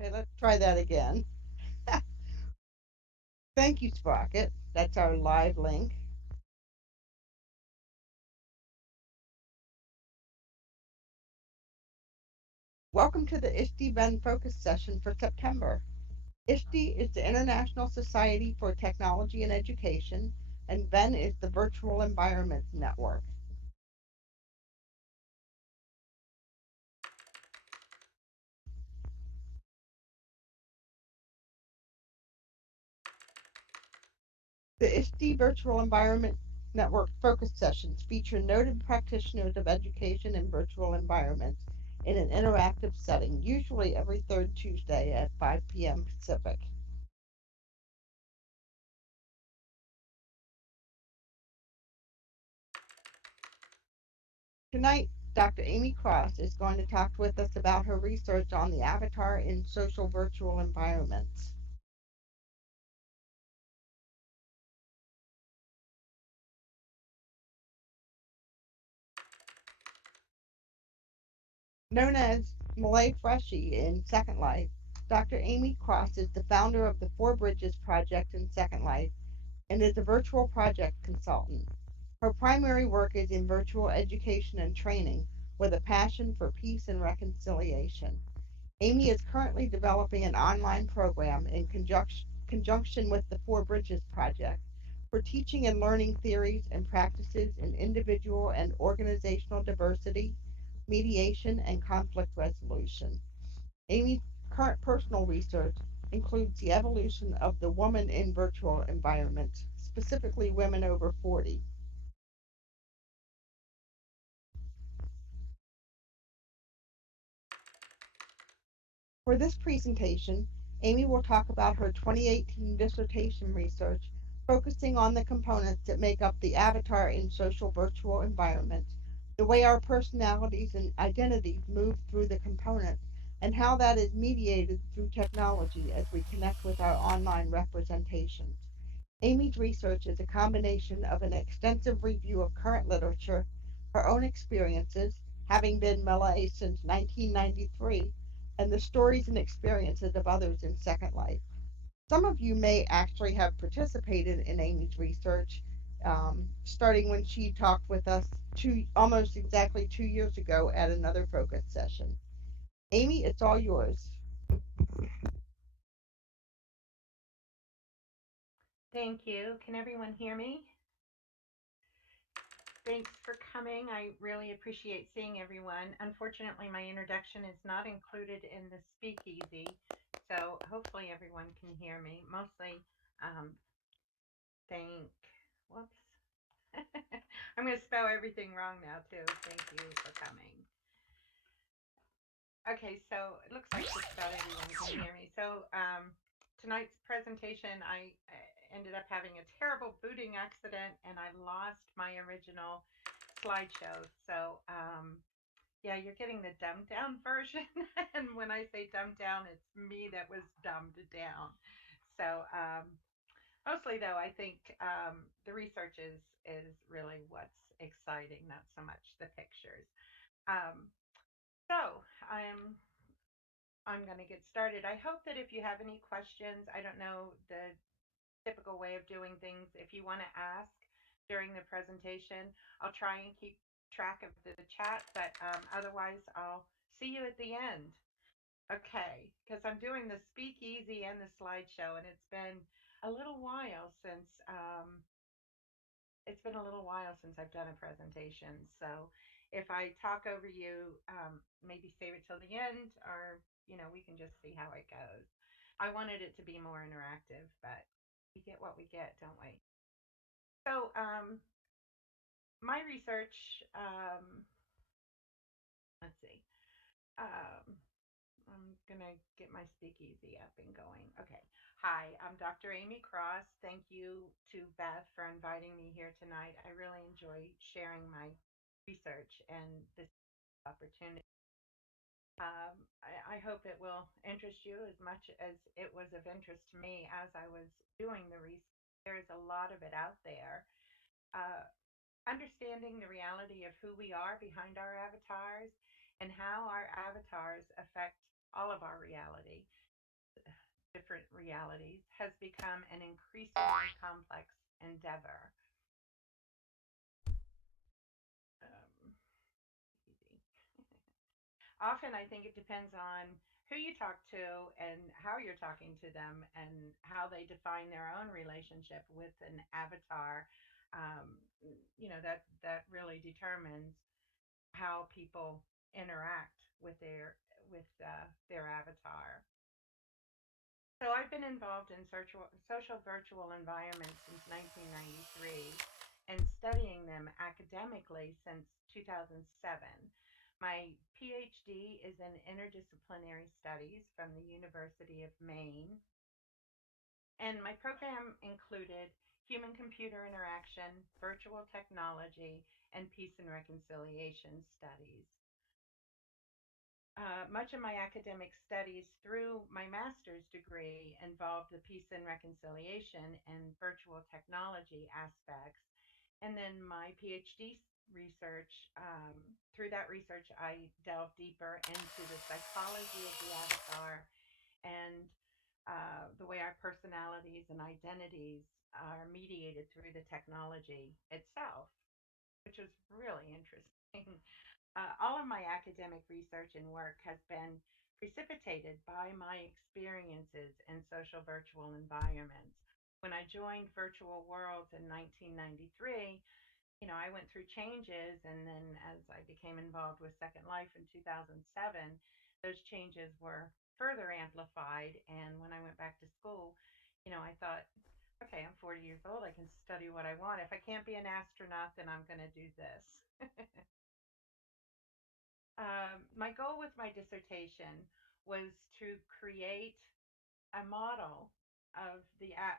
Okay, let's try that again. Thank you, Sprocket. That's our live link. Welcome to the ISTE Ben Focus session for September. ISTE is the International Society for Technology and Education, and Ben is the Virtual Environments Network. The ISTE Virtual Environment Network focus sessions feature noted practitioners of education in virtual environments in an interactive setting, usually every third Tuesday at 5 p.m. Pacific. Tonight, Dr. Amy Cross is going to talk with us about her research on the avatar in social virtual environments. Known as Millay Freshie in Second Life, Dr. Amy Cross is the founder of the Four Bridges Project in Second Life and is a virtual project consultant. Her primary work is in virtual education and training with a passion for peace and reconciliation. Amy is currently developing an online program in conjunction with the Four Bridges Project for teaching and learning theories and practices in individual and organizational diversity, mediation, and conflict resolution. Amy's current personal research includes the evolution of the woman in virtual environments, specifically women over 40. For this presentation, Amy will talk about her 2018 dissertation research focusing on the components that make up the avatar in social virtual environments, the way our personalities and identities move through the components, and how that is mediated through technology as we connect with our online representations. Amy's research is a combination of an extensive review of current literature, her own experiences, having been Millay since 1993, and the stories and experiences of others in Second Life. Some of you may actually have participated in Amy's research, starting when she talked with us almost exactly 2 years ago at another focus session. Amy, it's all yours. Thank you. Can everyone hear me? Thanks for coming. I really appreciate seeing everyone. Unfortunately, my introduction is not included in the speakeasy, so hopefully everyone can hear me. Mostly, um, thank. Whoops. I'm going to spell everything wrong now, too. Thank you for coming. Okay, so it looks like just about everyone can hear me. Tonight's presentation, I ended up having a terrible booting accident and I lost my original slideshow. Yeah, you're getting the dumbed down version. And when I say dumbed down, it's me that was dumbed down. So, Mostly though, I think the research is really what's exciting, not so much the pictures. Um, so I'm going to get started. I hope that if you have any questions, I don't know the typical way of doing things. If you want to ask during the presentation, I'll try and keep track of the chat, but otherwise, I'll see you at the end. Okay, because I'm doing the speakeasy and the slideshow, and a little while since it's been a little while since I've done a presentation. So if I talk over you, maybe save it till the end, or we can just see how it goes. I wanted it to be more interactive, but we get what we get, don't we? So my research, let's see. Um, I'm gonna get my speakeasy up and going. Okay. Hi, I'm Dr. Amy Cross. Thank you to Beth for inviting me here tonight. I really enjoy sharing my research and this opportunity. I hope it will interest you as much as it was of interest to me as I was doing the research. There is a lot of it out there. Uh, Understanding the reality of who we are behind our avatars and how our avatars affect all of our reality. different realities has become an increasingly complex endeavor. Um, easy. Often, I think it depends on who you talk to and how you're talking to them and how they define their own relationship with an avatar. Um, that really determines how people interact with their avatar. So I've been involved in social virtual environments since 1993 and studying them academically since 2007. My PhD is in interdisciplinary studies from the University of Maine, and my program included human computer interaction, virtual technology, and peace and reconciliation studies. Much of my academic studies through my master's degree involved the peace and reconciliation and virtual technology aspects. And then my PhD research, through that research, I delved deeper into the psychology of the avatar and the way our personalities and identities are mediated through the technology itself, which was really interesting. All of my academic research and work has been precipitated by my experiences in social virtual environments. When I joined Virtual Worlds in 1993, I went through changes, and then as I became involved with Second Life in 2007, those changes were further amplified. And when I went back to school, I thought, okay, I'm 40 years old. I can study what I want. If I can't be an astronaut, then I'm going to do this. My goal with my dissertation was to create a model of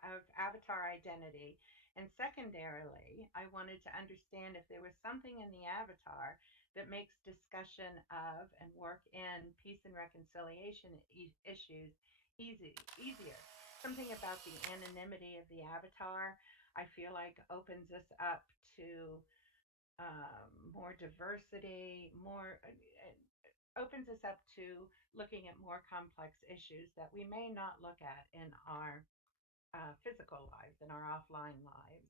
of avatar identity, and secondarily, I wanted to understand if there was something in the avatar that makes discussion of and work in peace and reconciliation issues easier. Something about the anonymity of the avatar, I feel like opens us up to more diversity, more opens us up to looking at more complex issues that we may not look at in our physical lives, in our offline lives.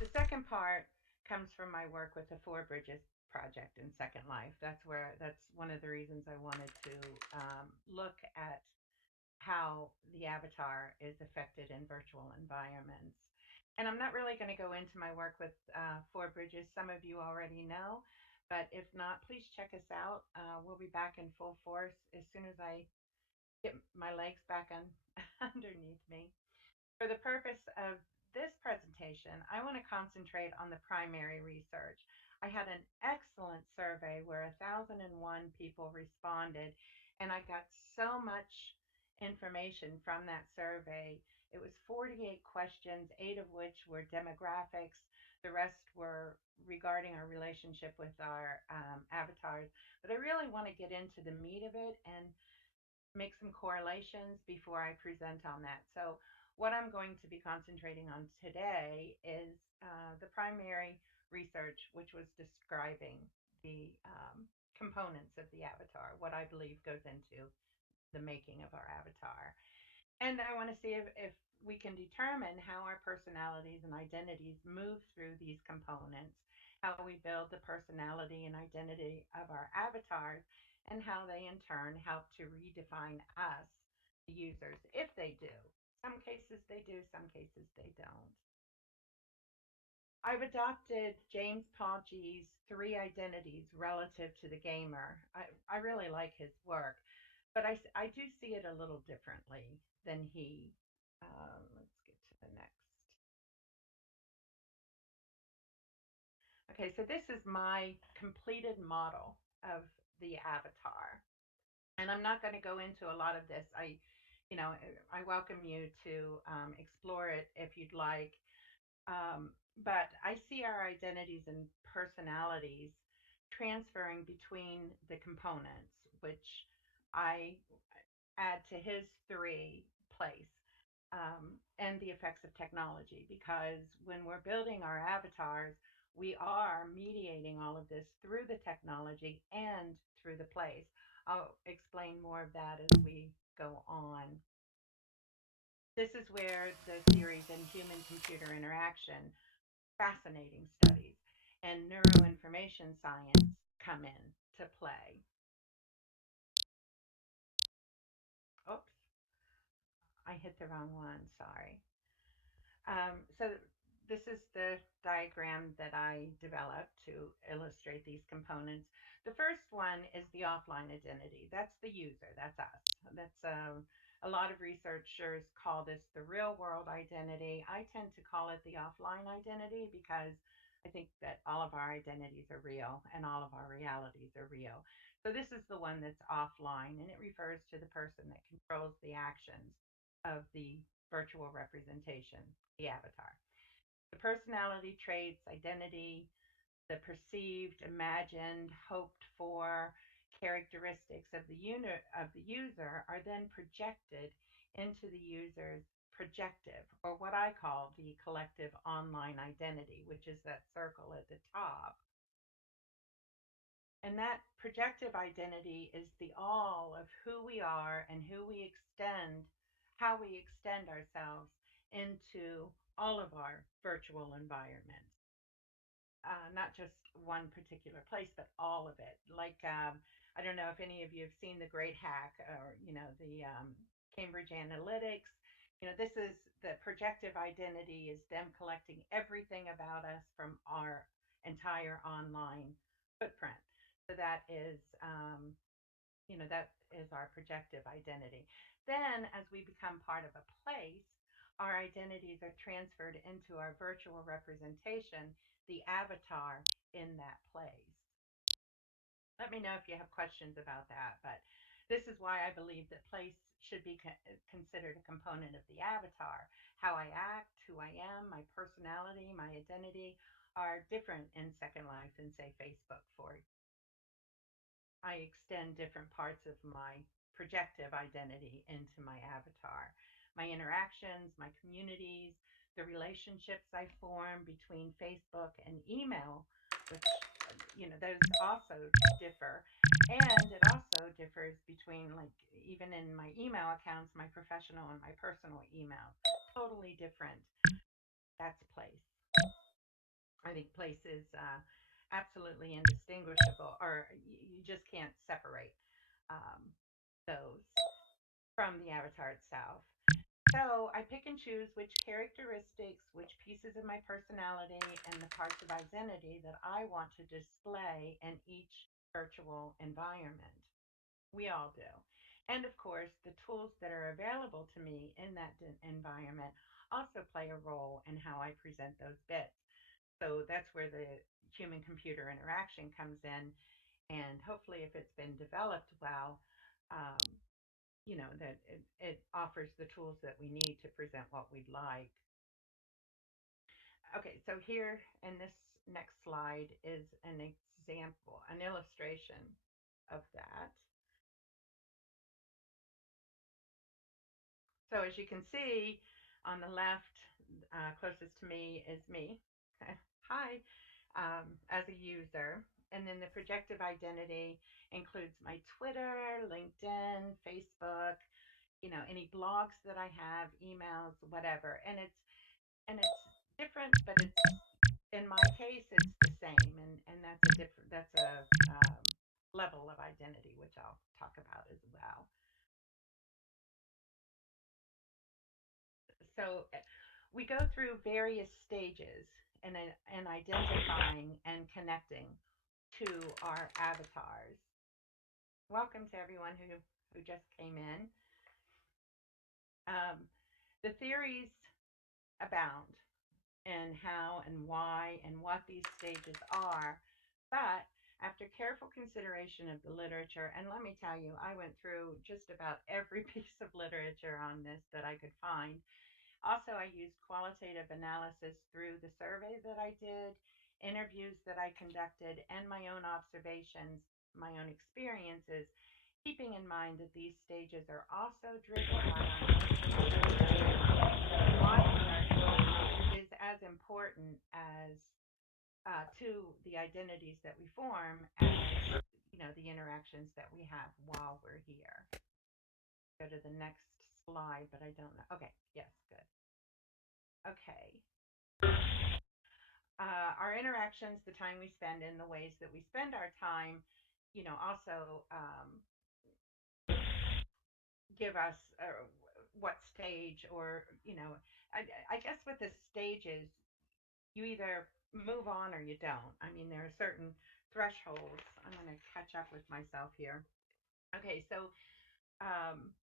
The second part comes from my work with the Four Bridges project in Second Life. That's one of the reasons I wanted to look at how the avatar is affected in virtual environments. And I'm not really going to go into my work with Four Bridges. Some of you already know, but if not, please check us out. We'll be back in full force as soon as I get my legs back on underneath me. For the purpose of this presentation, I want to concentrate on the primary research. I had an excellent survey where 1,001 people responded, and I got so much information from that survey. It was 48 questions, 8 of which were demographics. The rest were regarding our relationship with our avatars. But I really want to get into the meat of it and make some correlations before I present on that. So, what I'm going to be concentrating on today is the primary research, which was describing the components of the avatar, what I believe goes into the making of our avatar. And I want to see if we can determine how our personalities and identities move through these components, how we build the personality and identity of our avatars, and how they in turn help to redefine us, the users, if they do. Some cases they do, some cases they don't. I've adopted James Paul G's three identities relative to the gamer. I really like his work, but I do see it a little differently than he. Let's get to the next. Okay, so this is my completed model of the avatar. And I'm not going to go into a lot of this. I welcome you to explore it if you'd like. But I see our identities and personalities transferring between the components, which I add to his three place, and the effects of technology. Because when we're building our avatars, we are mediating all of this through the technology and through the place. I'll explain more of that as we go on. This is where the theories in human computer interaction, fascinating studies, and neuroinformation science come in to play. Oops, I hit the wrong one, sorry. So this is the diagram that I developed to illustrate these components. The first one is the offline identity. That's the user. That's us. That's a lot of researchers call this the real world identity. I tend to call it the offline identity because I think that all of our identities are real and all of our realities are real. So this is the one that's offline, and it refers to the person that controls the actions of the virtual representation, the avatar. The personality traits, identity, the perceived, imagined, hoped for characteristics of the user are then projected into the user's projective, or what I call the collective online identity, which is that circle at the top. And that projective identity is the all of who we are and who we extend, how we extend ourselves into all of our virtual environments. Not just one particular place, but all of it. Like, I don't know if any of you have seen The Great Hack or, the Cambridge Analytics. This is the projective identity is them collecting everything about us from our entire online footprint. So that is our projective identity. Then, as we become part of a place, our identities are transferred into our virtual representation, the avatar in that place. Let me know if you have questions about that. But this is why I believe that place should be considered a component of the avatar. How I act, who I am, my personality, my identity are different in Second Life than, say, Facebook, for I extend different parts of my projective identity into my avatar. My interactions, my communities, the relationships I form between Facebook and email, which, those also differ. And it also differs between, like, even in my email accounts, my professional and my personal emails. Totally different. That's place. I think place is absolutely indistinguishable, or you just can't separate um, those from the avatar itself. So I pick and choose which characteristics, which pieces of my personality, and the parts of identity that I want to display in each virtual environment. We all do. And of course, the tools that are available to me in that environment also play a role in how I present those bits. So that's where the human computer interaction comes in. And hopefully, if it's been developed well, um, that it offers the tools that we need to present what we'd like. Okay, so here in this next slide is an example, an illustration of that. So as you can see, on the left, closest to me is me. Hi, as a user. And then the projective identity includes my Twitter, LinkedIn, Facebook, any blogs that I have, emails, whatever. And it's different, but it's in my case it's the same, and that's a level of identity which I'll talk about as well. So we go through various stages in identifying and connecting to our avatars. Welcome to everyone who just came in. Um, the theories abound and how and why and what these stages are. But after careful consideration of the literature, and let me tell you, I went through just about every piece of literature on this that I could find. Also, I used qualitative analysis through the survey that I did, interviews that I conducted, and my own observations, my own experiences, keeping in mind that these stages are also driven by our emotional state and why is as important as to the identities that we form as the interactions that we have while we're here. Go to the next slide, but I don't know. Okay, yes, good. Okay. Our interactions, the time we spend, and the ways that we spend our time, also give us what stage, or I guess with the stages, you either move on or you don't. I mean, there are certain thresholds. I'm going to catch up with myself here. Okay, so um,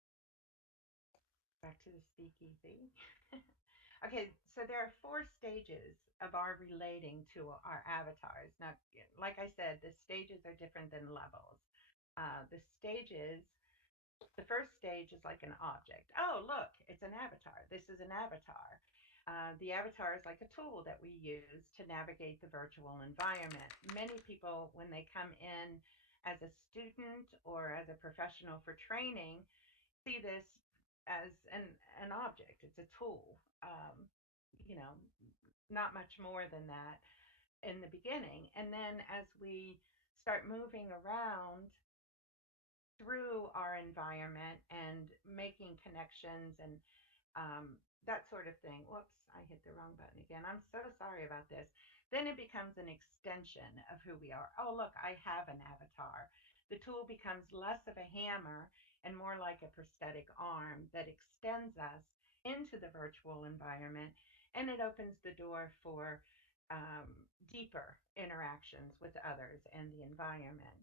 back to the speakeasy. Okay, so there are four stages of our relating to our avatars. Now, like I said, the stages are different than levels. The stages, the first stage is like an object. Oh, look, it's an avatar. This is an avatar. The avatar is like a tool that we use to navigate the virtual environment. Many people, when they come in as a student or as a professional for training, see this as an object. It's a tool. You know, not much more than that in the beginning. And then as we start moving around through our environment and making connections and that sort of thing. Whoops, I hit the wrong button again. I'm so sorry about this. Then it becomes an extension of who we are. Oh, look, I have an avatar. The tool becomes less of a hammer and more like a prosthetic arm that extends us into the virtual environment, and it opens the door for um, deeper interactions with others and the environment.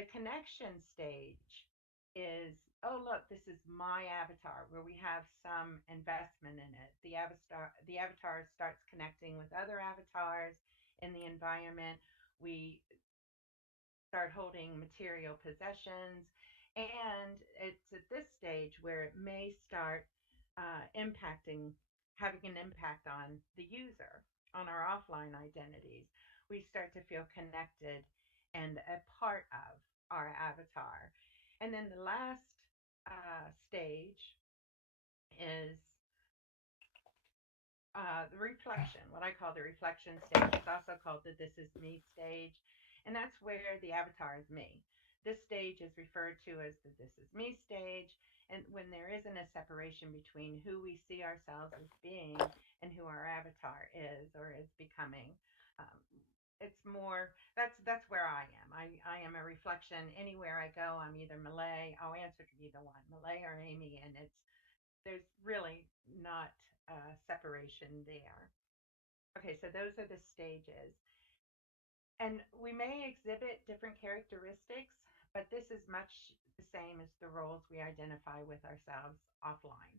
The connection stage is, oh, look, this is my avatar, where we have some investment in it. The avatar starts connecting with other avatars in the environment. We start holding material possessions. And it's at this stage where it may start having an impact on the user, on our offline identities. We start to feel connected and a part of our avatar. And then the last stage is the reflection, what I call the reflection stage. It's also called the This Is Me stage. And that's where the avatar is me. This stage is referred to as the This Is Me stage. And when there isn't a separation between who we see ourselves as being and who our avatar is or is becoming, um, it's more that's where I am. I am a reflection. Anywhere I go, I'm either Millay. I'll answer to either one, Millay or Amy, and there's really not separation there. Okay, so those are the stages. And we may exhibit different characteristics, but this is much the same as the roles we identify with ourselves offline: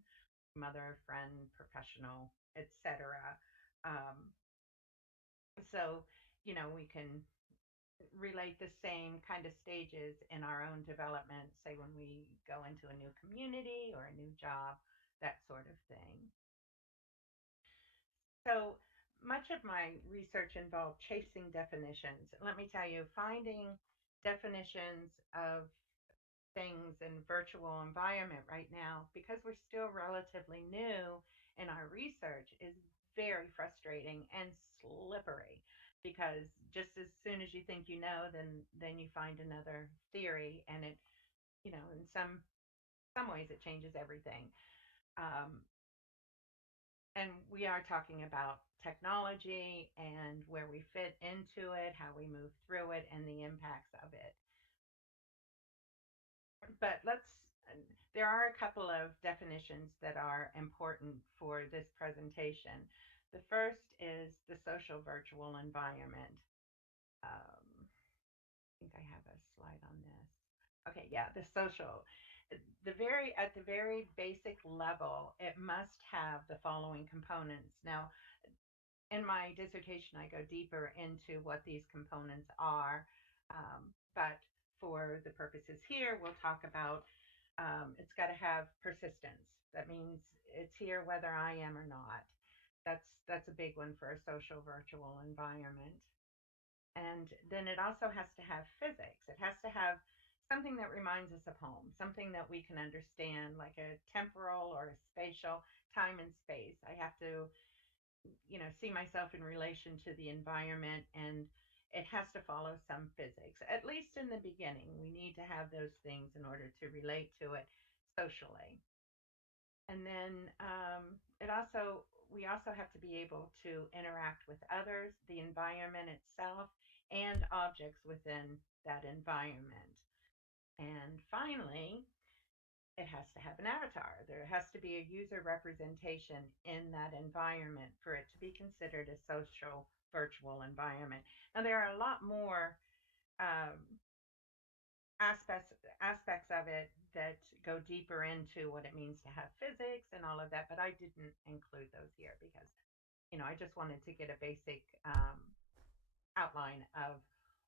mother, friend, professional, etc. Um, so, we can relate the same kind of stages in our own development, say when we go into a new community or a new job, that sort of thing. So much of my research involved chasing definitions. Let me tell you, finding definitions of things in virtual environment right now, because we're still relatively new in our research, is very frustrating and slippery, because just as soon as you think then you find another theory, and it, in some ways it changes everything. um, and we are talking about technology and where we fit into it, how we move through it, and the impacts of it. But there are a couple of definitions that are important for this presentation. The first is the social virtual environment. I think I have a slide on this. Okay, yeah, the social. At the very basic level, it must have the following components. Now, in my dissertation, I go deeper into what these components are, but for the purposes here, we'll talk about it's got to have persistence. That means it's here whether I am or not. That's a big one for a social virtual environment. And then it also has to have physics. It has to have something that reminds us of home, something that we can understand, like a temporal or a spatial time and space. I have to see myself in relation to the environment, and it has to follow some physics. At least in the beginning, we need to have those things in order to relate to it socially. And then it also we also have to be able to interact with others, the environment itself, and objects within that environment. And finally, it has to have an avatar. There has to be a user representation in that environment for it to be considered a social virtual environment. Now, there are a lot more um, aspects of it that go deeper into what it means to have physics and all of that, but I didn't include those here because I just wanted to get a basic outline of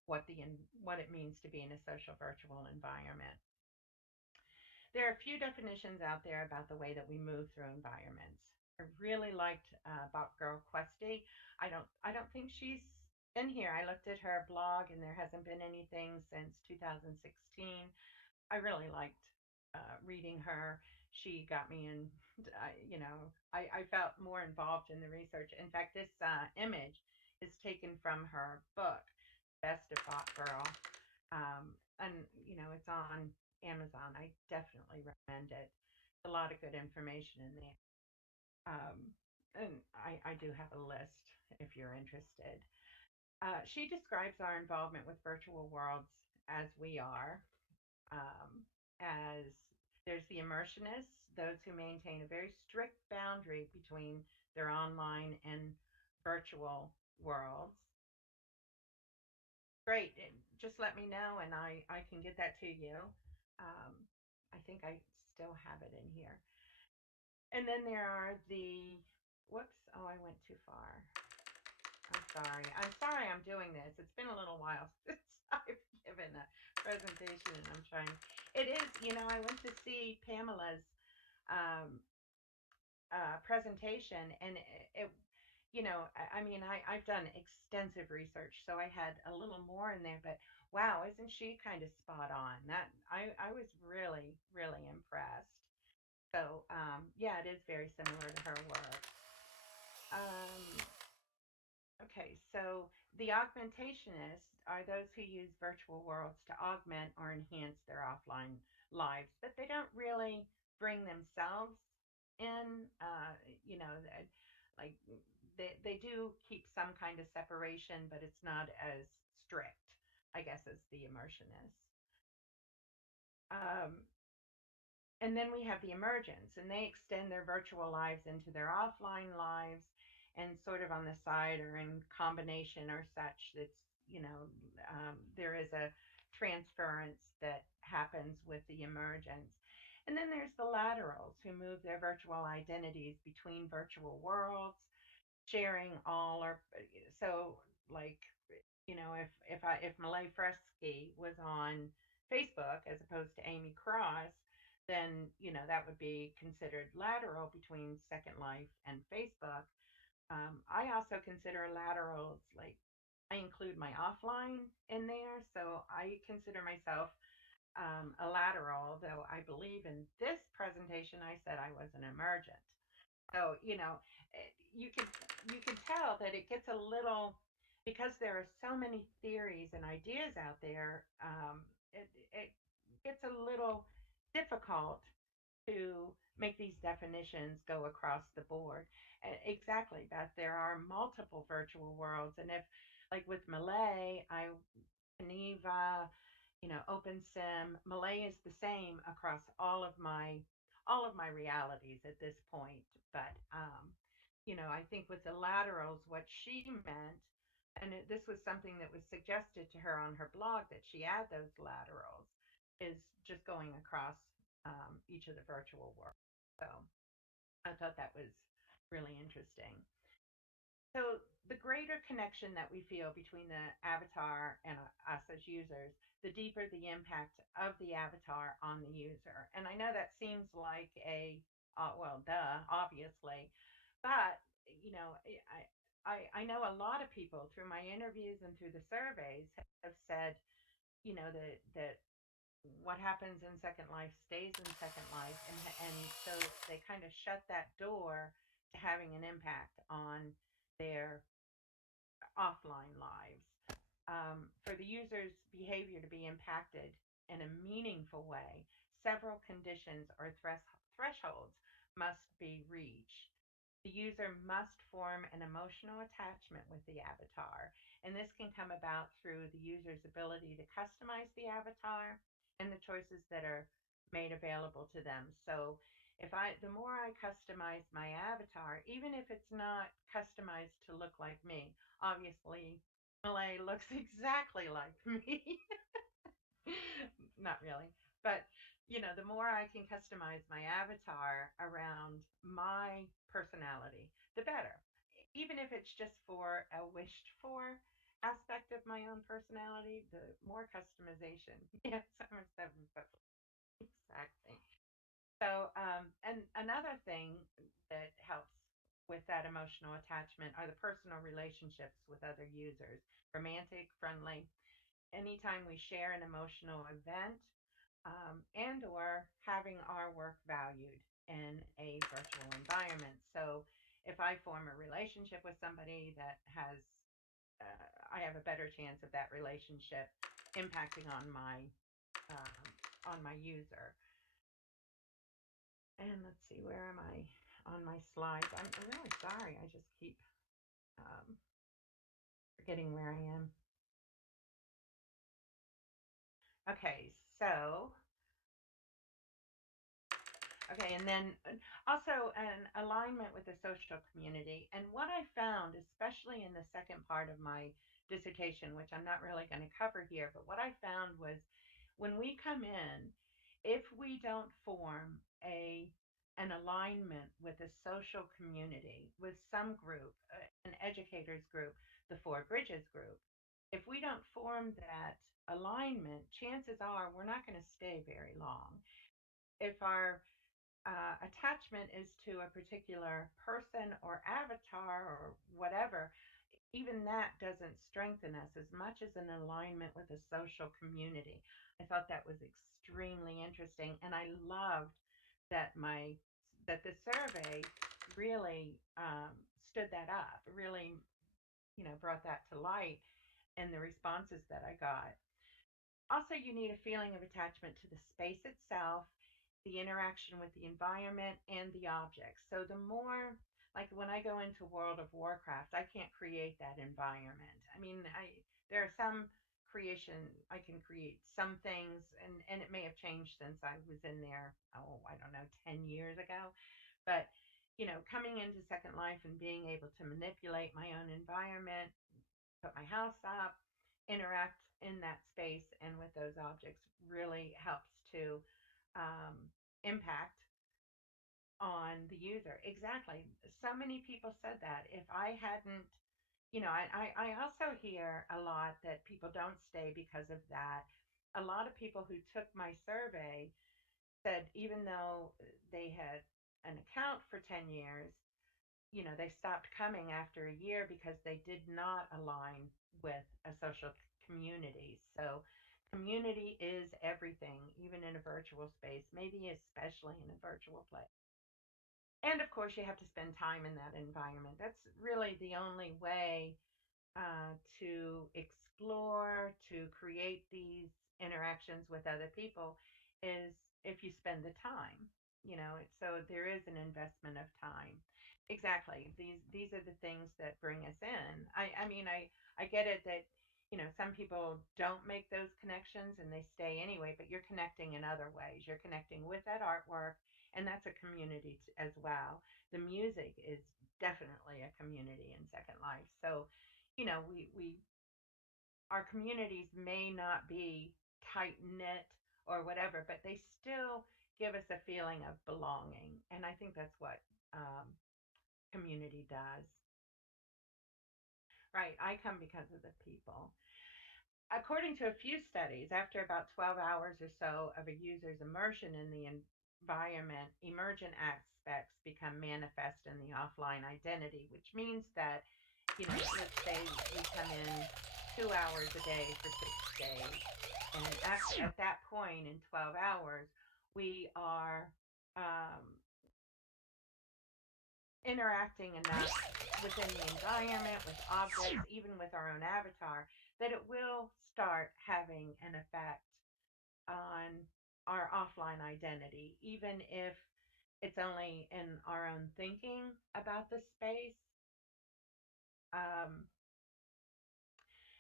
what it means to be in a social virtual environment. There are a few definitions out there about the way that we move through environments. I really liked about Girl Questy. I don't think she's in here. I looked at her blog and there hasn't been anything since 2016. I really liked reading her. She got me in, I felt more involved in the research. In fact, this image is taken from her book, Best of Bot Girl. And, it's on Amazon. I definitely recommend it. A lot of good information in there. Um, and I do have a list if you're interested. She describes our involvement with virtual worlds as we are, as there's the immersionists, those who maintain a very strict boundary between their online and virtual worlds. Great. Just let me know and I can get that to you. Um, I think I still have it in here. And then there are whoops, oh, I went too far. I'm sorry I'm doing this. It's been a little while since I've given a presentation and I'm trying. It is, I went to see Pamela's um, presentation and I've done extensive research, so I had a little more in there, but wow, isn't she kind of spot on? That I was really, really impressed. So, yeah, it is very similar to her work. Um, Okay, so the augmentationists are those who use virtual worlds to augment or enhance their offline lives, but they don't really bring themselves in. Like they do keep some kind of separation, but it's not as strict, I guess, as the immersionists. Um, and then we have the emergents, and they extend their virtual lives into their offline lives and sort of on the side or in combination or such. There is a transference that happens with the emergents. And then there's the laterals who move their virtual identities between virtual worlds, sharing all or so like if Malay Fresky was on Facebook as opposed to Amy Cross, then that would be considered lateral between Second Life and Facebook. I also consider laterals like I include my offline in there, so I consider myself a lateral, though I believe in this presentation I said I was an emergent. So, you can tell that it gets a little because there are so many theories and ideas out there. It gets a little difficult to make these definitions go across the board. Exactly, Beth. There are multiple virtual worlds, and if like with Malay, Geneva, OpenSim, Malay is the same across all of my realities at this point. But I think with the laterals, what she meant, and this was something that was suggested to her on her blog that she add those laterals, is just going across each of the virtual worlds. So I thought that was really interesting. So the greater connection that we feel between the avatar and us as users, the deeper the impact of the avatar on the user. And I know that seems like well, duh, obviously, but I know a lot of people through my interviews and through the surveys have said, that what happens in Second Life stays in Second Life, and so they kind of shut that door to having an impact on their offline lives. For the user's behavior to be impacted in a meaningful way, several conditions or thresholds must be reached. The user must form an emotional attachment with the avatar, and this can come about through the user's ability to customize the avatar and the choices that are made available to them. So, the more I customize my avatar, even if it's not customized to look like me, obviously Millay looks exactly like me. Not really. But, the more I can customize my avatar around my personality, the better. Even if it's just for a wished for aspect of my own personality, the more customization. Yes, I'm a seven foot. Exactly. So, and another thing that helps with that emotional attachment are the personal relationships with other users, romantic, friendly, anytime we share an emotional event, and or having our work valued in a virtual environment. So if I form a relationship with somebody that has, I have a better chance of that relationship impacting on my user. And let's see, where am I on my slides? I'm really sorry. I just keep um, forgetting where I am. Okay, so okay, and then also an alignment with the social community. And what I found, especially in the second part of my dissertation, which I'm not really going to cover here, but what I found was when we come in, if we don't form an alignment with a social community, with some group, an educators group, the Four Bridges group, if we don't form that alignment, chances are we're not going to stay very long. If our attachment is to a particular person or avatar or whatever, even that doesn't strengthen us as much as an alignment with a social community. I thought that was extremely interesting, and I loved that the survey really stood that up, really brought that to light in the responses that I got. Also, you need a feeling of attachment to the space itself, the interaction with the environment, and the objects. So, the more, like when I go into World of Warcraft, I can't create that environment. I mean, there are some I can create some things, and it may have changed since I was in there, oh, I don't know, 10 years ago. But, coming into Second Life and being able to manipulate my own environment, put my house up, interact in that space and with those objects really helps to um, impact on the user. Exactly. So many people said that. If I hadn't, I also hear a lot that people don't stay because of that. A lot of people who took my survey said even though they had an account for 10 years, they stopped coming after a year because they did not align with a social community. So, community is everything, even in a virtual space, maybe especially in a virtual place. And of course, you have to spend time in that environment. That's really the only way to explore, to create these interactions with other people is if you spend the time, so there is an investment of time. Exactly. These are the things that bring us in. I mean, I get it that, some people don't make those connections and they stay anyway, but you're connecting in other ways. You're connecting with that artwork, and that's a community as well. The music is definitely a community in Second Life. So, we our communities may not be tight knit or whatever, but they still give us a feeling of belonging, and I think that's what community does. Right, I come because of the people. According to a few studies, after about 12 hours or so of a user's immersion in the environment, emergent aspects become manifest in the offline identity, which means that, let's say we come in 2 hours a day for 6 days, and at that point in 12 hours, we are um, interacting enough within the environment, with objects, even with our own avatar, that it will start having an effect on our offline identity, even if it's only in our own thinking about the space. Um,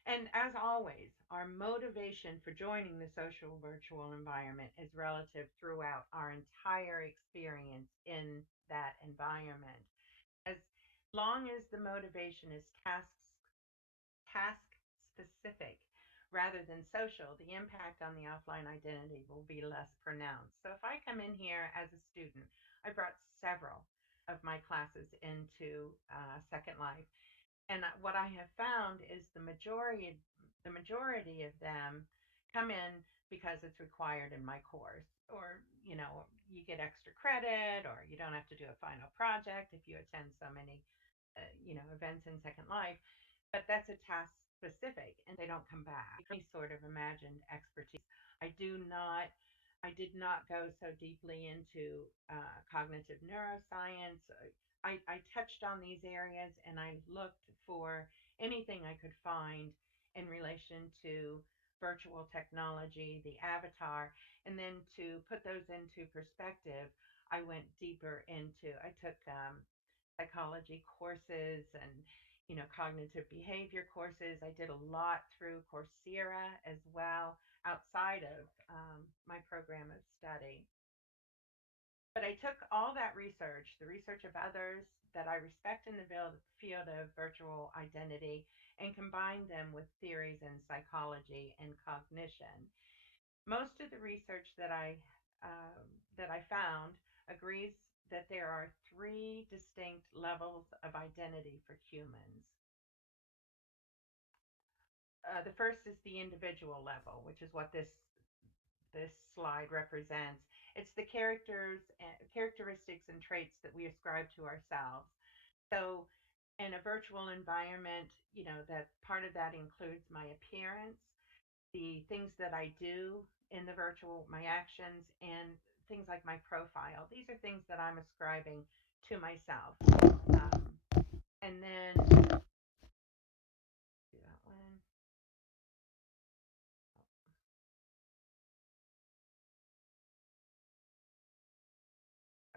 and as always, our motivation for joining the social virtual environment is relative throughout our entire experience in that environment. As long as the motivation is task specific rather than social, the impact on the offline identity will be less pronounced. So if I come in here as a student, I brought several of my classes into Second Life, and what I have found is the majority of them come in because it's required in my course, or you get extra credit, or you don't have to do a final project if you attend so many events in Second Life. But that's a task specific, and they don't come back. Any sort of imagined expertise. I do not. I did not go so deeply into cognitive neuroscience. I touched on these areas, and I looked for anything I could find in relation to virtual technology, the avatar, and then to put those into perspective, I went deeper into. I took psychology courses and cognitive behavior courses. I did a lot through Coursera as well outside of my program of study. But I took all that research, the research of others that I respect in the field of virtual identity, and combined them with theories in psychology and cognition. Most of the research that I found agrees that there are three distinct levels of identity for humans. The first is the individual level, which is what this slide represents. It's the characteristics and traits that we ascribe to ourselves. So, in a virtual environment, that part of that includes my appearance, the things that I do in the virtual, my actions, and things like my profile. These are things that I'm ascribing to myself. And then do that one.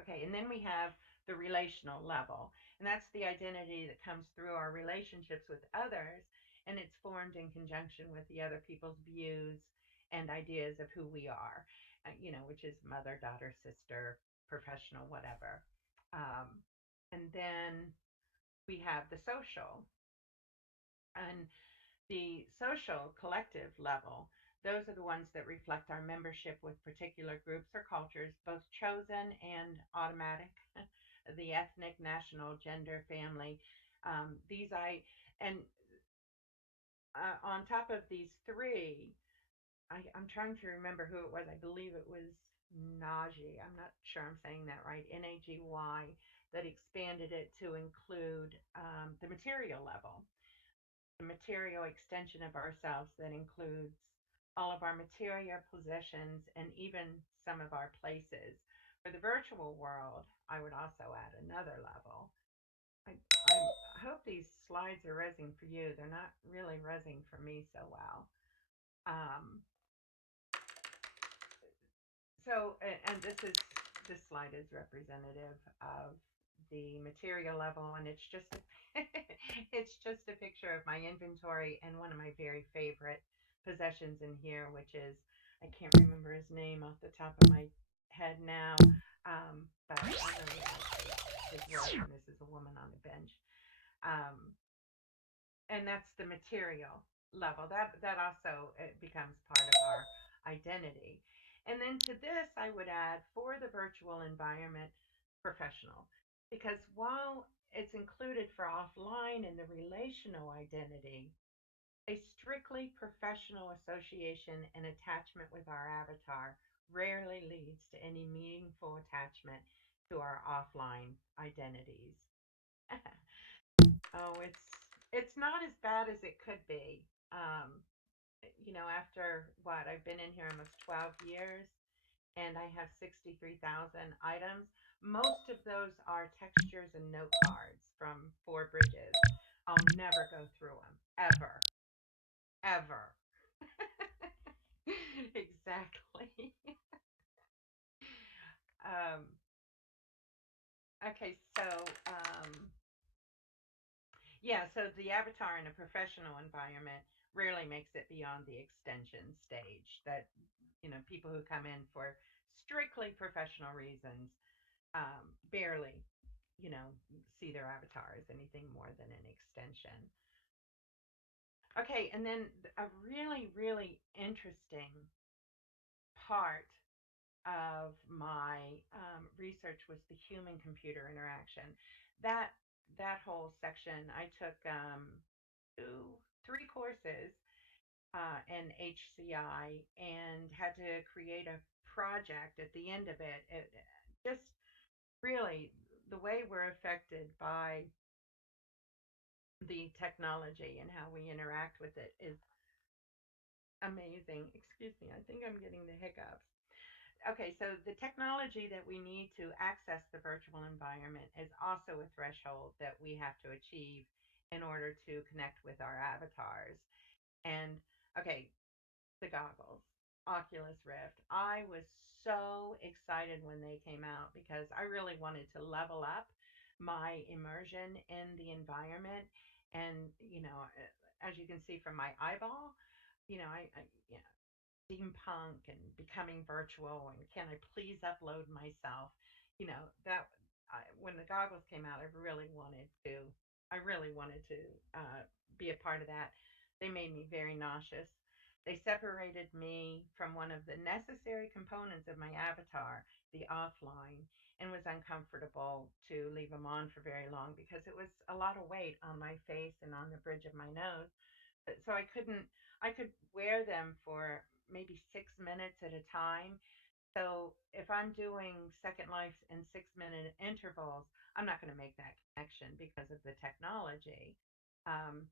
Okay, and then we have the relational level, and that's the identity that comes through our relationships with others, and it's formed in conjunction with the other people's views and ideas of who we are, which is mother, daughter, sister, professional, whatever. Um, and then we have the social, and the social collective level. Those are the ones that reflect our membership with particular groups or cultures, both chosen and automatic. The ethnic, national, gender, family. These I and On top of these three, I'm trying to remember who it was. I believe it was Nagy. I'm not sure I'm saying that right. Nagy, that expanded it to include the material level, the material extension of ourselves that includes all of our material possessions and even some of our places. For the virtual world, I would also add another level. I hope these slides are rezzing for you. They're not really rezzing for me so well. Um, and this slide is representative of the material level, and it's just it's just a picture of my inventory and one of my very favorite possessions in here, which is, I can't remember his name off the top of my head now, but I really like his work. And this is a woman on a bench. Um, and that's the material level. That also, it becomes part of our identity. And then to this, I would add, for the virtual environment, professional, because while it's included for offline in the relational identity, a strictly professional association and attachment with our avatar rarely leads to any meaningful attachment to our offline identities. Oh, it's not as bad as it could be. After what, I've been in here almost 12 years, and I have 63,000 items. Most of those are textures and note cards from Four Bridges. I'll never go through them ever. ever. Exactly. Um, okay, so yeah, so the avatar in a professional environment rarely makes it beyond the extension stage. That people who come in for strictly professional reasons barely, you know, see their avatar as anything more than an extension. Okay, and then a really, really interesting part of my research was the human computer interaction. That that whole section, I took two, three courses in HCI and had to create a project at the end of it. It just really the way we're affected by the technology and how we interact with it is amazing. Excuse me, I think I'm getting the hiccups. Okay, so the technology that we need to access the virtual environment is also a threshold that we have to achieve in order to connect with our avatars. And okay, the goggles, Oculus Rift. I was so excited when they came out because I really wanted to level up my immersion in the environment. And, as you can see from my eyeball, I steampunk and becoming virtual and can I please upload myself? That when the goggles came out, I really wanted to be a part of that. They made me very nauseous. They separated me from one of the necessary components of my avatar, the offline, and was uncomfortable to leave them on for very long because it was a lot of weight on my face and on the bridge of my nose. So I could wear them for maybe 6 minutes at a time. So if I'm doing Second Life in 6 minute intervals, I'm not going to make that connection because of the technology. Um,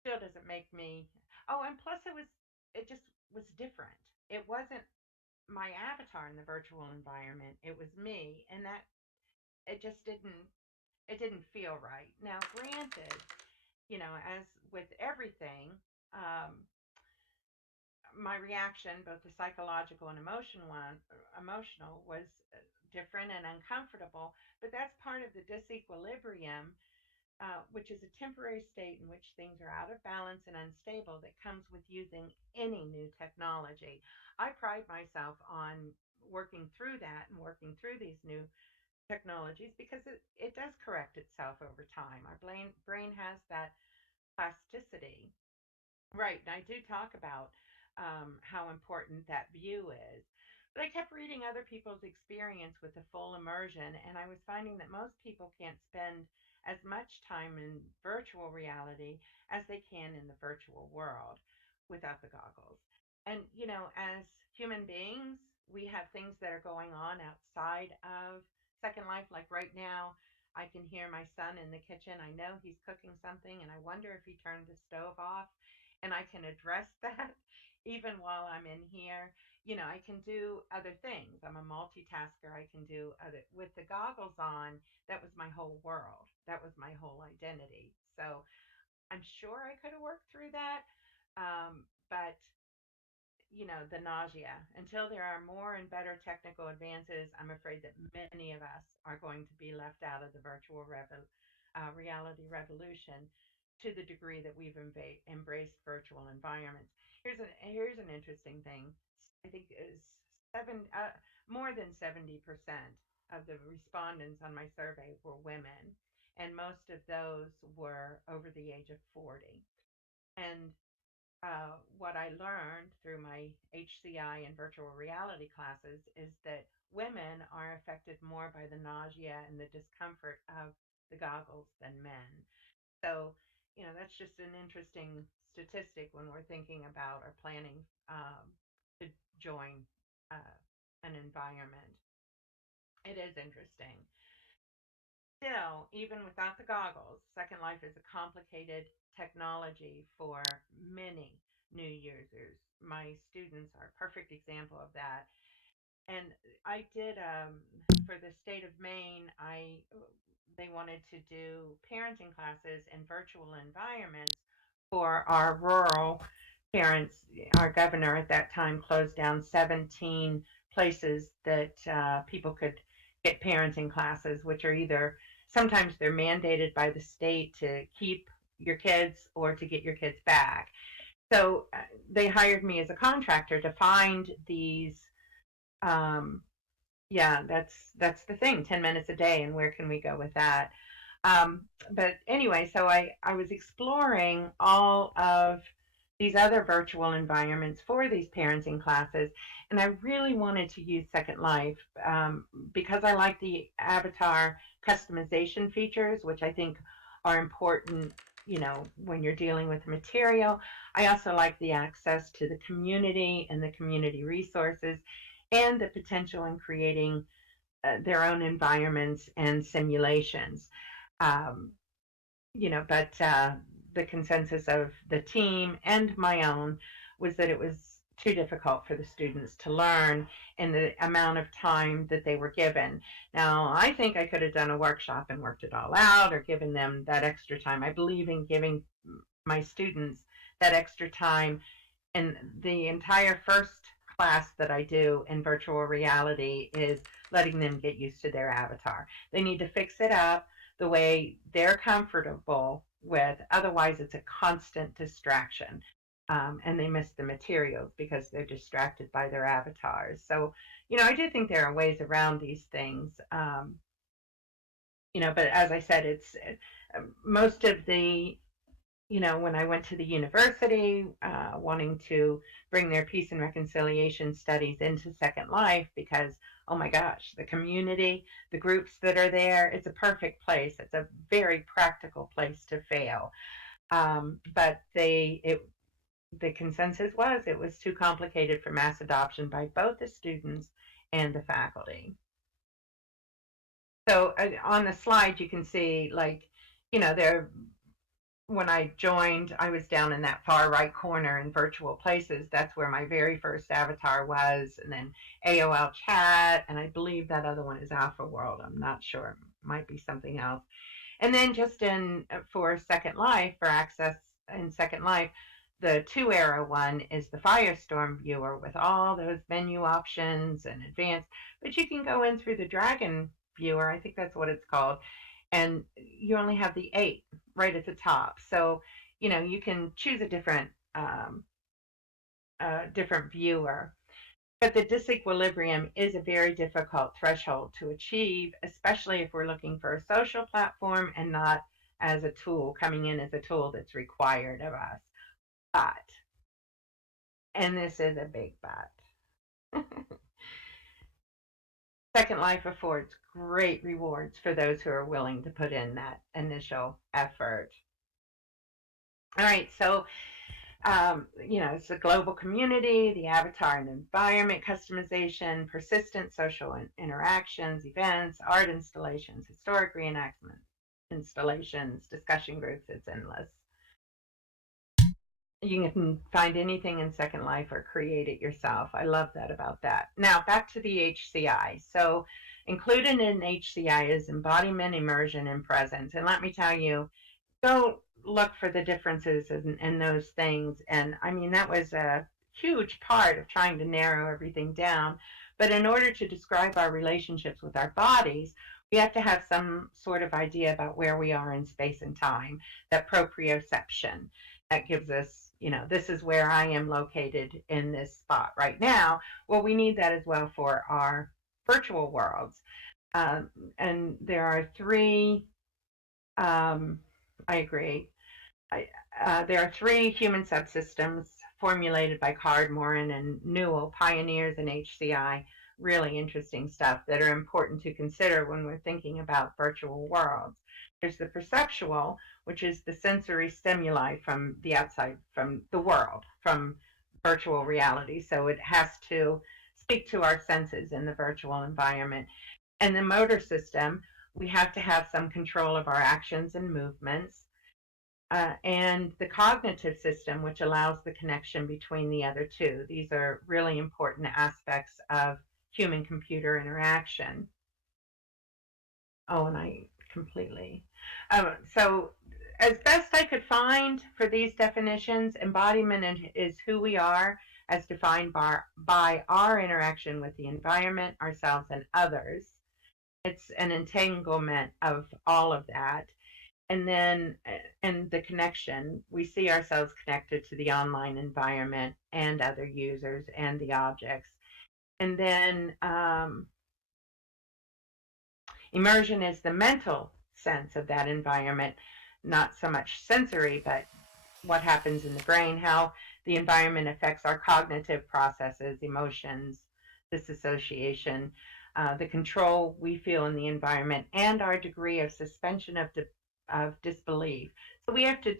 Still doesn't make me. Oh, and plus it just was different. It wasn't my avatar in the virtual environment. It was me, and that it just didn't feel right. Now, granted, as with everything, um, my reaction, both the psychological and emotional, was different and uncomfortable. But that's part of the disequilibrium, which is a temporary state in which things are out of balance and unstable that comes with using any new technology. I pride myself on working through that and working through these new technologies because it does correct itself over time. Our brain has that plasticity. Right, and I do talk about how important that view is. But I kept reading other people's experience with the full immersion, and I was finding that most people can't spend as much time in virtual reality as they can in the virtual world without the goggles. And, as human beings, we have things that are going on outside of Second Life. Like right now, I can hear my son in the kitchen. I know he's cooking something, and I wonder if he turned the stove off and I can address that even while I'm in here. I can do other things. I'm a multitasker. I can do other with the goggles on. That was my whole world. That was my whole identity. So I'm sure I could have worked through that. But the nausea. Until there are more and better technical advances, I'm afraid that many of us are going to be left out of the reality revolution to the degree that we've embraced virtual environments. Here's an interesting thing. I think is more than 70% of the respondents on my survey were women, and most of those were over the age of 40. And what I learned through my HCI and virtual reality classes is that women are affected more by the nausea and the discomfort of the goggles than men. So, that's just an interesting statistic when we're thinking about or planning to join uh, an environment. It is interesting. Still, even without the goggles, Second Life is a complicated technology for many new users. My students are a perfect example of that. And I did for the state of Maine. I They wanted to do parenting classes in virtual environments for our rural parents. Our governor at that time closed down 17 places that people could get parenting classes, which are either sometimes they're mandated by the state to keep your kids or to get your kids back. So they hired me as a contractor to find these. Um, yeah, that's the thing. 10 minutes a day, and where can we go with that? Um, but anyway, so I was exploring all of these other virtual environments for these parenting classes, and I really wanted to use Second Life because I like the avatar customization features, which I think are important. When you're dealing with material, I also like the access to the community and the community resources, and the potential in creating their own environments and simulations. Um, but the consensus of the team and my own was that it was too difficult for the students to learn in the amount of time that they were given. Now, I think I could have done a workshop and worked it all out or given them that extra time. I believe in giving my students that extra time, and the entire first class that I do in virtual reality is letting them get used to their avatar. They need to fix it up the way they're comfortable with. Otherwise, it's a constant distraction. And they miss the materials because they're distracted by their avatars. So, I do think there are ways around these things. But as I said, it's most of the when I went to the university, wanting to bring their peace and reconciliation studies into Second Life because, oh my gosh, the community, the groups that are there, it's a perfect place. It's a very practical place to fail. But the consensus was it was too complicated for mass adoption by both the students and the faculty. So on the slide, you can see there when I joined, I was down in that far right corner in virtual places. That's where my very first avatar was. And then AOL chat. And I believe that other one is Alpha World. I'm not sure. It might be something else. And then just for Second Life, for access in Second Life, the 2 arrow one is the Firestorm viewer with all those menu options and advanced. But you can go in through the Dragon viewer. I think that's what it's called, and you only have the 8 right at the top. So, you can choose a different viewer. But the disequilibrium is a very difficult threshold to achieve, especially if we're looking for a social platform and not as a tool, coming in as a tool that's required of us. But, and this is a big but, Second Life affords great rewards for those who are willing to put in that initial effort. All right, so it's a global community, the avatar and environment customization, persistent social interactions, events, art installations, historic reenactment installations, discussion groups. It's endless. You can find anything in Second Life or create it yourself. I love that about that. Now, back to the HCI. So, included in HCI is embodiment, immersion, and presence. And let me tell you, go look for the differences in those things. And I mean, that was a huge part of trying to narrow everything down. But in order to describe our relationships with our bodies, we have to have some sort of idea about where we are in space and time, that proprioception. That gives us, this is where I am located in this spot right now. Well, we need that as well for our virtual worlds. And there are three, I agree. There are three human subsystems formulated by Cardmore and Newell, pioneers in HCI. Really interesting stuff that are important to consider when we're thinking about virtual worlds. There's the perceptual, which is the sensory stimuli from the outside, from the world, from virtual reality. So it has to speak to our senses in the virtual environment. And the motor system, we have to have some control of our actions and movements, and the cognitive system, which allows the connection between the other two. These are really important aspects of human computer interaction. Oh, and I completely. So as best I could find for these definitions, embodiment is who we are as defined by our interaction with the environment, ourselves, and others. It's an entanglement of all of that. And then, and the connection, we see ourselves connected to the online environment and other users and the objects. And then, immersion is the mental sense of that environment, not so much sensory, but what happens in the brain, how the environment affects our cognitive processes, emotions, disassociation, the control we feel in the environment, and our degree of suspension of disbelief. So we have to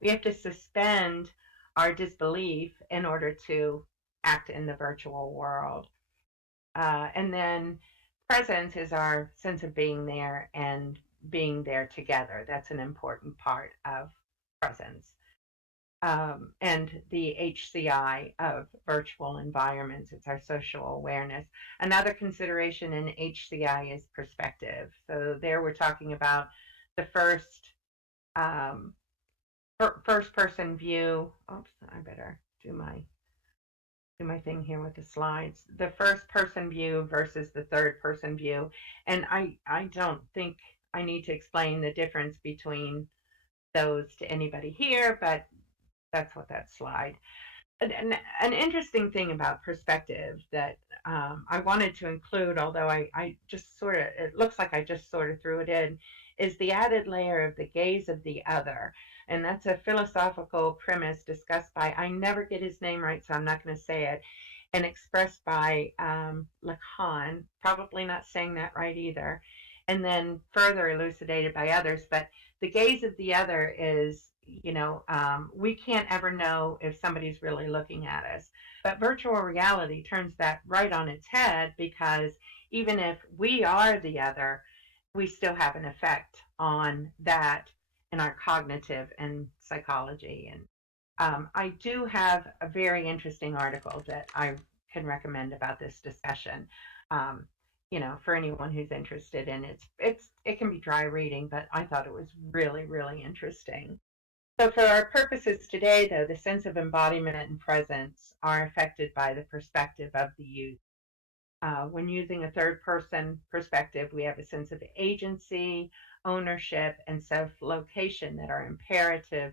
we have to suspend our disbelief in order to act in the virtual world. And then presence is our sense of being there and being there together. That's an important part of presence. And the HCI of virtual environments, it's our social awareness. Another consideration in HCI is perspective. So there we're talking about the um, first person view. Oops, I better do my thing here with the slides. The first person view versus the third person view. And I don't think I need to explain the difference between those to anybody here, but that's what that slide. An interesting thing about perspective that I wanted to include, although I just sort of, it looks like I just sort of threw it in, is the added layer of the gaze of the other. And that's a philosophical premise discussed by, I never get his name right, so I'm not going to say it, and expressed by Lacan, probably not saying that right either, and then further elucidated by others. But the gaze of the other is, we can't ever know if somebody's really looking at us. But virtual reality turns that right on its head, because even if we are the other, we still have an effect on that in our cognitive and psychology. And I do have a very interesting article that I can recommend about this discussion. Um, for anyone who's interested in it, it can be dry reading, but I thought it was really, really interesting. So, for our purposes today, though, the sense of embodiment and presence are affected by the perspective of the user. When using a third person perspective, we have a sense of agency, ownership, and self location that are imperative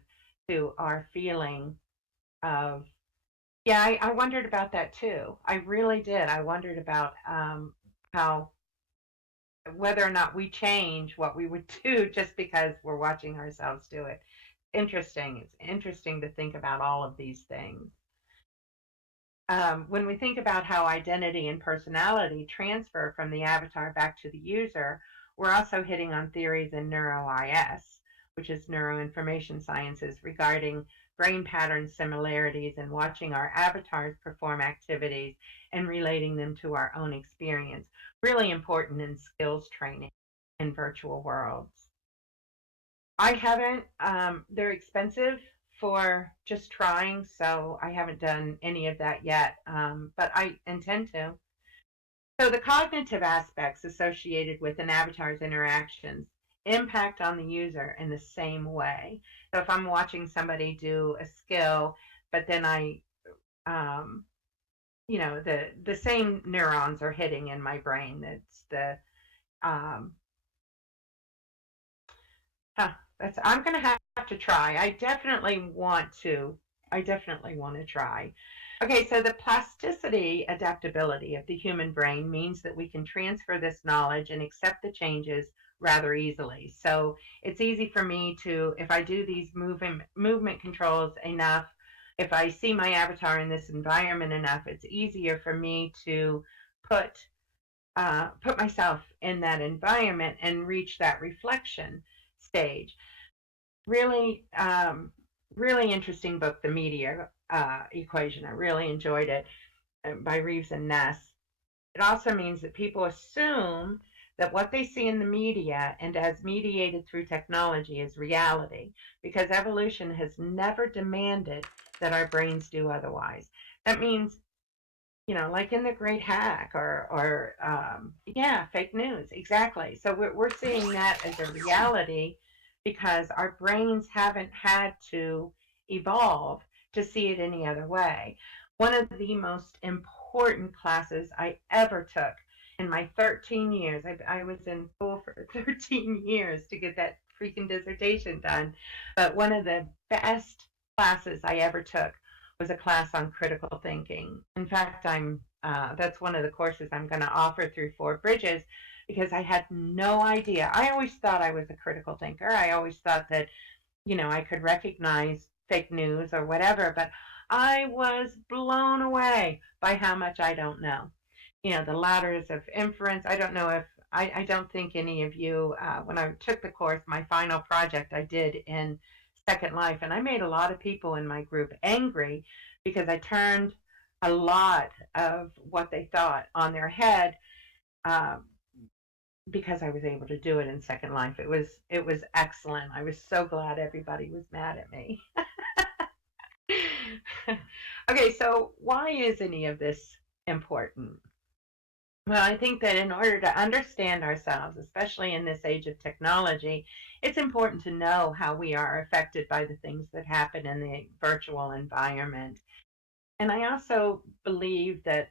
to our feeling of. Yeah, I wondered about that too. I really did. I wondered about how, whether or not we change what we would do just because we're watching ourselves do it. Interesting. It's interesting to think about all of these things. When we think about how identity and personality transfer from the avatar back to the user, we're also hitting on theories in Neuro IS, which is neuroinformation sciences, regarding brain pattern similarities and watching our avatars perform activities and relating them to our own experience. Really important in skills training in virtual worlds. I haven't. They're expensive for just trying, so I haven't done any of that yet, but I intend to. So the cognitive aspects associated with an avatar's interactions impact on the user in the same way. So if I'm watching somebody do a skill, but then um, the same neurons are hitting in my brain. That's the um, Huh, I'm gonna have to try. I definitely want to. I definitely want to try. Okay, so the plasticity adaptability of the human brain means that we can transfer this knowledge and accept the changes rather easily. So it's easy for me to, if I do these movement controls enough, if I see my avatar in this environment enough, it's easier for me to put put myself in that environment and reach that reflection stage. Really, really interesting book, The Media Equation. I really enjoyed it, by Reeves and Ness. It also means that people assume that what they see in the media and as mediated through technology is reality, because evolution has never demanded that our brains do otherwise. That means, like in the Great Hack, or yeah, fake news, exactly. So we're seeing that as a reality, because our brains haven't had to evolve to see it any other way. One of the most important classes I ever took in my 13 years, I was in school for 13 years to get that freaking dissertation done. But one of the best classes I ever took was a class on critical thinking. In fact, that's one of the courses I'm going to offer through Four Bridges because I had no idea. I always thought I was a critical thinker. I always thought that, I could recognize fake news or whatever, but I was blown away by how much I don't know. The ladders of inference. I don't know if, I don't think any of you, when I took the course, my final project I did in Second Life, and I made a lot of people in my group angry because I turned a lot of what they thought on their head, um, because I was able to do it in Second Life. It was excellent. I was so glad everybody was mad at me. Okay, so why is any of this important? Well, I think that in order to understand ourselves, especially in this age of technology, it's important to know how we are affected by the things that happen in the virtual environment. And I also believe that,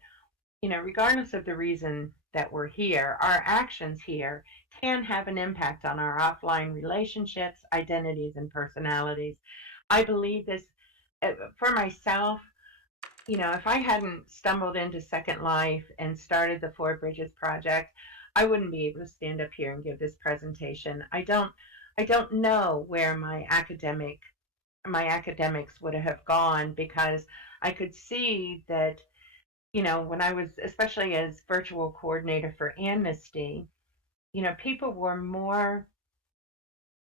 regardless of the reason that we're here, our actions here can have an impact on our offline relationships, identities, and personalities. I believe this for myself. If I hadn't stumbled into Second Life and started the Four Bridges project, I wouldn't be able to stand up here and give this presentation. I don't know where my academics would have gone, because I could see that, when I was, especially as virtual coordinator for Amnesty, people were more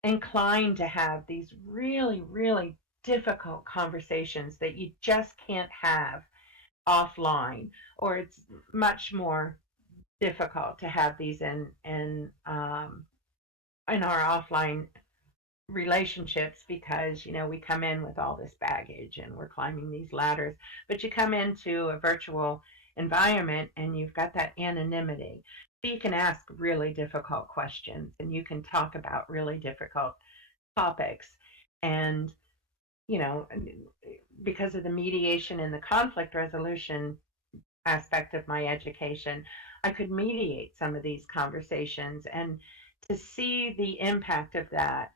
inclined to have these really, really difficult conversations that you just can't have offline, or it's much more difficult to have these in our offline relationships, because we come in with all this baggage and we're climbing these ladders. But you come into a virtual environment and you've got that anonymity, so you can ask really difficult questions and you can talk about really difficult topics. And you know because of the mediation and the conflict resolution aspect of my education, I could mediate some of these conversations, and to see the impact of that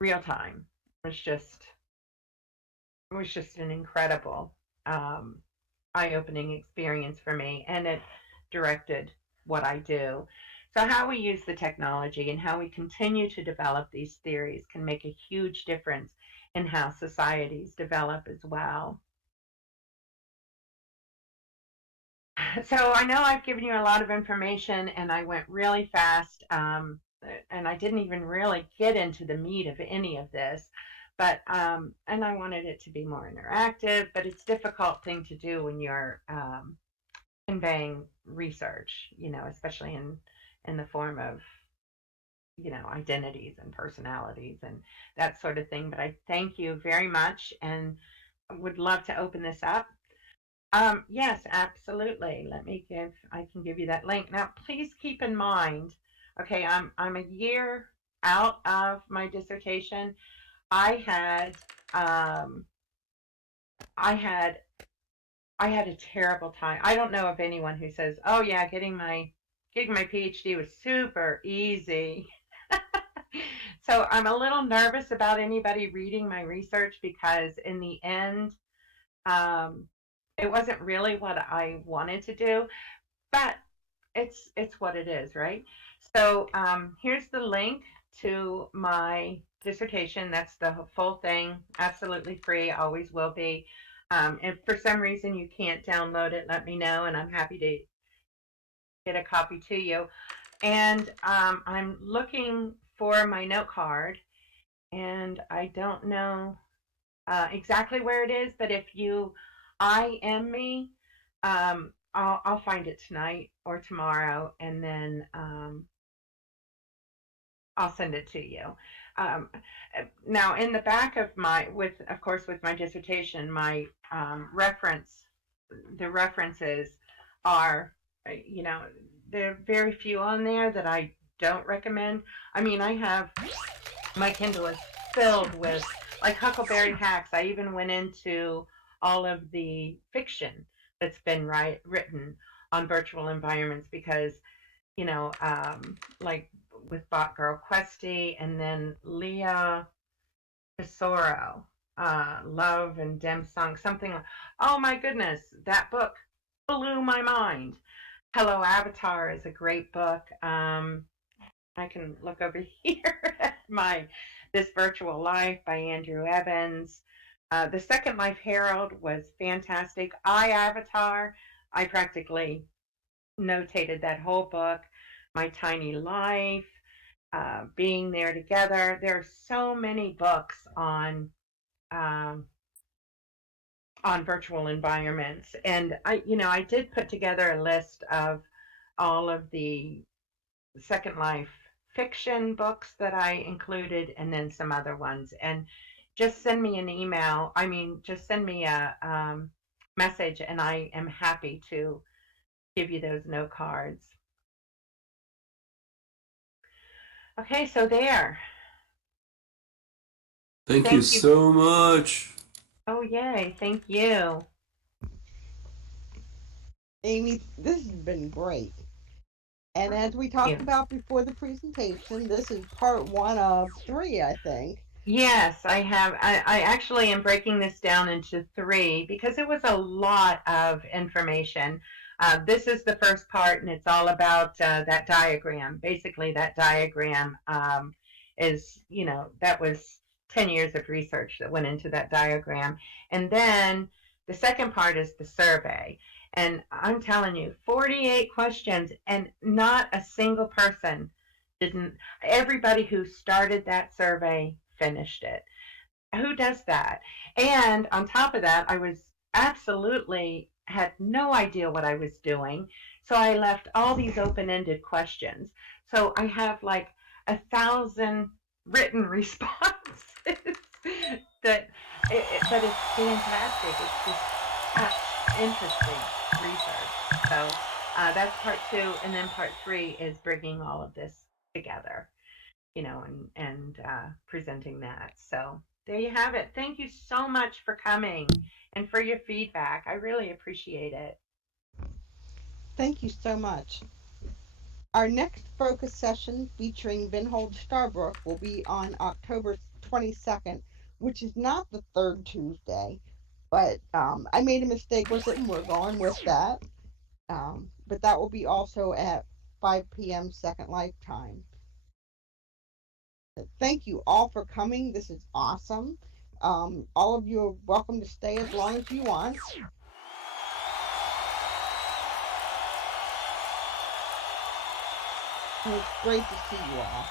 real time was just was just an incredible, um, eye-opening experience for me, and it directed what I do. So how we use the technology and how we continue to develop these theories can make a huge difference in how societies develop as well. So I know I've given you a lot of information and I went really fast, and I didn't even really get into the meat of any of this, but and I wanted it to be more interactive, but it's a difficult thing to do when you're conveying research, especially in the form of, identities and personalities and that sort of thing. But I thank you very much and would love to open this up. Yes, absolutely. I can give you that link. Now, please keep in mind, okay, I'm a year out of my dissertation. I had, um, I had, I had a terrible time. I don't know of anyone who says, "Oh yeah, getting my PhD was super easy." So I'm a little nervous about anybody reading my research, because in the end, um, it wasn't really what I wanted to do, but it's what it is, right? So here's the link to my dissertation. That's the full thing, absolutely free, always will be. If for some reason you can't download it, let me know, and I'm happy to get a copy to you. And I'm looking for my note card, and I don't know exactly where it is, but if you IM me, I'll find it tonight or tomorrow, and then I'll send it to you. Um, Now, in the back of of course, with my dissertation, my the references are, you know, there are very few on there that I don't recommend. I mean, I have My Kindle is filled with, like, Huckleberry Hacks. I even went into all of the fiction that's been written on virtual environments because, like with Bot Girl Questy and then Leah Tesoro, Love and Dim Song, something like, oh my goodness, that book blew my mind. Hello Avatar is a great book. I can look over here at my This Virtual Life by Andrew Evans. The Second Life Herald was fantastic. I Avatar, I practically notated that whole book. My Tiny Life, Being There Together. There are so many books um, on virtual environments, and I did put together a list of all of the Second Life fiction books that I included, and then some other ones. And just send me an email. I mean, just send me a message, and I am happy to give you those note cards. Okay, so there. Thank you Thank you. so much. Oh, yay. Thank you. Amy, this has been great. And as we talked You. about before the presentation, this is part 1 of 3, I think. Yes, I have. I actually am breaking this down into 3 because it was a lot of information. This is the first part, and it's all about that diagram. Basically, that diagram is, that was 10 years of research that went into that diagram. And then the second part is the survey. And I'm telling you, 48 questions, and not a single person didn't. Everybody who started that survey finished it. Who does that? And on top of that, I was absolutely had no idea what I was doing. So I left all these open ended questions. So I have like 1,000 written responses that, but it's fantastic. It's just such interesting research. So that's part 2. And then part 3 is bringing all of this together, and presenting that. So there you have it. Thank you so much for coming and for your feedback. I really appreciate it. Thank you so much. Our next focus session featuring Vinhold Starbrook will be on October 22nd, which is not the third Tuesday, but I made a mistake with it and we're going with that. But that will be also at 5 p.m. Second Life time. Thank you all for coming. This is awesome. All of you are welcome to stay as long as you want. And it's great to see you all.